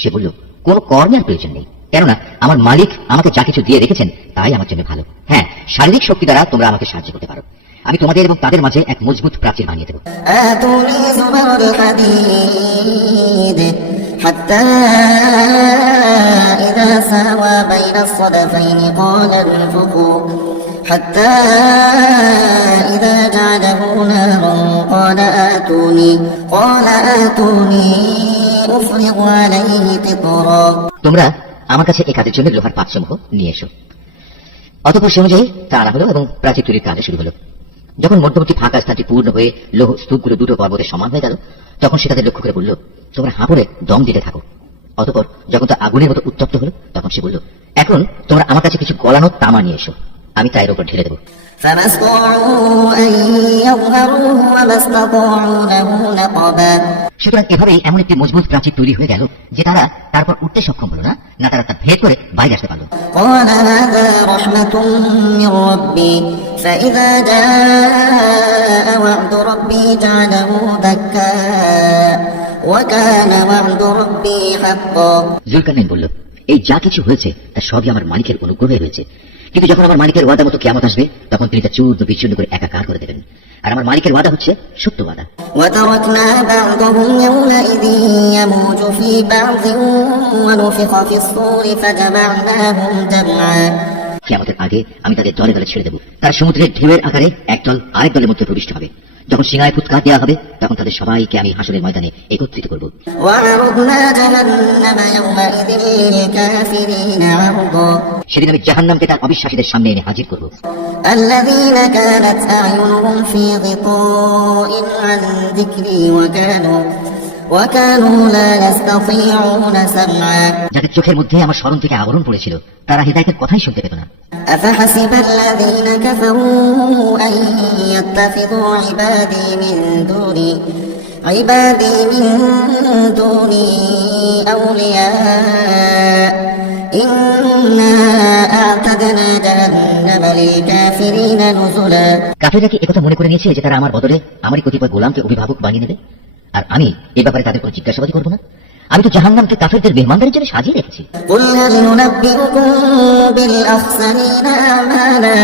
সে বলল, কোন কর নেওয়ার প্রয়োজন নেই, কেননা আমার মালিক আমাকে যা কিছু দিয়ে রেখেছেন তাই আমার জন্য ভালো। হ্যাঁ, শারীরিক শক্তি দ্বারা তোমরা আমাকে সাহায্য করতে পারো। আমি তোমাদের এবং তাদের মাঝে এক মজবুত প্রাচীর বানিয়ে দেব। آتوني زبر الحديد حتى إذا ساوى بين الصدفين قال انفخوا حتى إذا جعله نارا قال آتوني أفرغ عليه قطرا। তোমরা আমার কাছে এই কাজের জন্য লোহার পাতসমূহ নিয়ে এসো। অতঃপর সে অনুযায়ী তা আনা হলো এবং প্রাচীর তৈরির কাজ শুরু হলো। যখন মধ্যবর্তী ফাঁকা স্থানটি পূর্ণ হয়ে লৌহ স্তূপগুলো দুটো পর্বতে সমান হয়ে গেল তখন সে তাদের লক্ষ্য করে বলল, তোমরা হাঁপড়ে দম দিতে থাকো। অতঃপর যখন তা আগুনের মতো উত্তপ্ত হলো তখন সে বলল, এখন তোমরা আমার কাছে কিছু গলানো তামা নিয়ে এসো, আমি তা এর উপর ঢেলে দেবো। فما استطاعوا أن يظهروه وما استطاعوا له نقبا। সুতরাং এভাবেই এমন একটি মজবুত প্রাচীর তৈরি হয়ে গেল যে তারা তারপর উঠতে সক্ষম হলো না, না তারা তা ভেদ করে বাইরে আসতে পারল। قال هذا رحمة من ربي فإذا جاء وعد ربي جعله دكا وكان وعد ربي حقا। যুলকারনাইন বলল, এই যা কিছু হয়েছে তা সবই আমার মালিকের অনুগ্রহে হয়েছে, কিন্তু যখন আমার মালিকের ওয়াদা মতো কিয়ামত আসবে তখন তিনি তা চূর্ণ বিচূর্ণ করে একাকার করে দেবেন, আর আমার মালিকের ওয়াদা হচ্ছে সত্য ওয়াদা। وتركنا بعضهم يومئذ يموج في بعض ونفخ في الصور فجمعناهم جمعا। কিয়ামতের আগে আমি তাদের দলে দলে ছেড়ে দেব, তারা সমুদ্রের ঢেউয়ের আকারে এক দল আরেক দলের মধ্যে প্রবিষ্ট হবে। যখন সিংহায় ফুৎকার দেওয়া হবে তখন তাদের সবাইকে আমি হাসরের ময়দানে একত্রিত করব। وعرضنا جهنم يومئذ للكافرين عرضا সেদিন আমি জাহান্নামকে তার অবিশ্বাসীদের সামনে এনে হাজির করব। الذين كانت أعينهم في غطاء عن ذكري وكانوا لا يستطيعون سمعا যাদের চোখের মধ্যে আমার স্মরণ থেকে আবরণ পড়েছিল, তারা হিদায়াতের কথাই শুনতে পেত না। أفحسب الذين كفروا أن يتخذوا عبادي من دوني أولياء إنا أعتدنا جهنم للكافرين نزلا কাফেররা কি একথা মনে করে নিয়েছে যে তারা আমার বদলে আমারই কতিপয় গোলামকে অভিভাবক বানিয়ে নেবে, আর আমি এ ব্যাপারে তাদের কোনো জিজ্ঞাসাবাদই করবো না? আমি তো জাহান্নামকে কাফেরদের মেহমানদারের জন্য সাজিয়ে রেখেছি। قل هل ننبئكم بالأخسرين أعمالا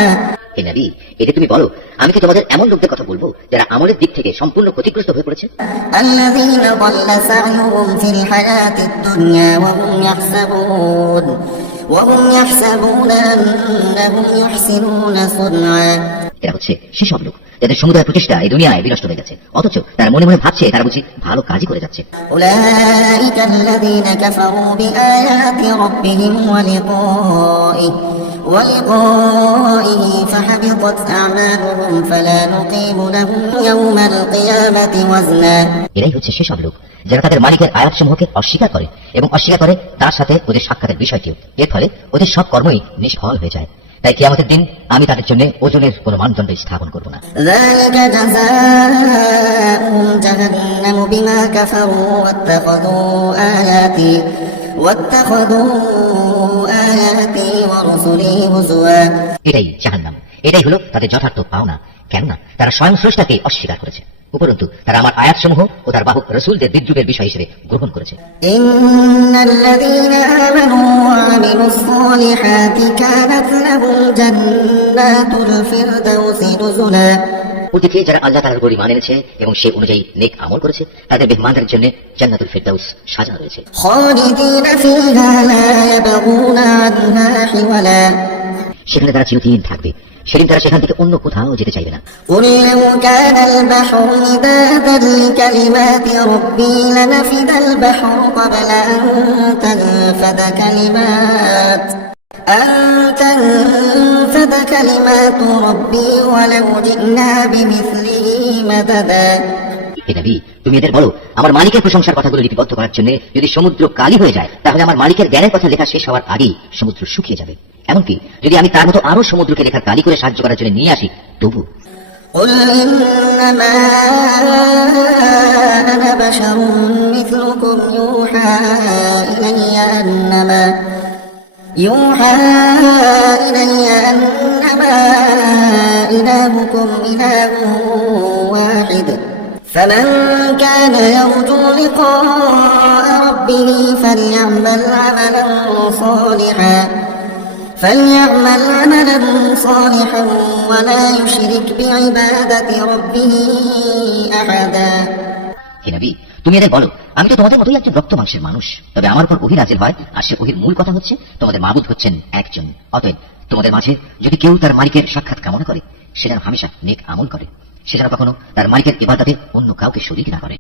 হে নবী, এটা তুমি বলো, আমি কি তোমাদের এমন লোকদের কথা বলবো যারা আমলের দিক থেকে সম্পূর্ণ ক্ষতিগ্রস্ত হয়ে পড়েছে? الذين ضل سعيهم في الحياة الدنيا وهم يحسبون أنهم يحسنون صنعا এরা হচ্ছে সেসব লোক যাদের সমুদায় প্রচেষ্টা এই দুনিয়ায় বিনষ্ট হয়ে গেছে, অথচ তারা মনে মনে ভাবছে তারা বুঝি ভালো কাজই করে যাচ্ছে। أولئك الذين كفروا بآيات ربهم ولقائه فحبطت أعمالهم فلا نقيم لهم يوم القيامة وزنا এরাই হচ্ছে সেসব লোক যারা তাদের মালিকের আয়াতসমূহকে অস্বীকার করে এবং অস্বীকার করে তার সাথে ওদের সাক্ষাতের বিষয়টিও। এর ফলে ওদের সব কর্মই নিষ্ফল হয়ে যায়। তাই কিয়ামতের দিন আমি তাদের জন্য ওজনের কোনো মানদণ্ড স্থাপন করব না। ذلك جزاؤهم جهنم بما كفروا واتخذوا آياتي ورسلي هزوا এটাই জাহান্নাম, এটাই হলো তাদের যথার্থ পাওনা। কেননা তারা স্বয়ং স্রষ্টাকে অস্বীকার করেছে, উপরন্তু তারা আমার আয়াতসমূহ ও তার বাহক রসুলদের বিদ্রুপের বিষয় হিসেবে গ্রহণ করেছে। إن الذين آمنوا وعملوا الصالحات كانت لهم جنات الفردوس نزلا অতীতে যারা আল্লাহ তাআলার উপর ঈমান এনেছে এবং সে অনুযায়ী নেক আমল করেছে, তাদের মেহমানদের জন্য জান্নাতুল ফিরদাউস সাজানো রয়েছে। خالدين فيها لا يبغون عنها حولا সেখানে তারা চিরদিন থাকবে, সেদিন তারা সেখান থেকে অন্য কোথাও যেতে চাইবে না। قل لو كان البحر مدادا لكلمات ربي لنفد البحر قبل أن تنفد كلمات ربي ولو جئنا بمثله مددا হে নবী, তুমি এদের বলো, আমার মালিকের প্রশংসার কথাগুলো লিপিবদ্ধ করার জন্য যদি সমুদ্র কালি হয়ে যায়, তাহলে আমার মালিকের জ্ঞানের কথা লেখা শেষ হওয়ার আগেই সমুদ্র শুকিয়ে যাবে। এমনকি যদি আমি তার মতো আরো সমুদ্রকে লেখা কালি করে সাহায্য করার জন্য নিয়ে আসি, তবু قل إنما أنا بشر مثلكم يوحى إلي أنما إلهكم إله واحد فمن كان يرجو لقاء ربه فليعمل عملا صالحا ولا يشرك بعبادة ربه أحدا হে নবী, তুমি এদের বলো, আমি তো তোমাদের মতোই একজন রক্ত মাংসের মানুষ, তবে আমার উপর ওহী নাযিল হয়, আর সে ওহীর মূল কথা হচ্ছে তোমাদের মাবুদ হচ্ছেন একজন। অতএব তোমাদের মাঝে যদি কেউ তার মালিকের সাক্ষাৎ কামনা করে, সে যেন হামেশা নেক আমল করে, সে যেন কখনো তার মালিকের ইবাদতে অন্য কাউকে শরীক না করে।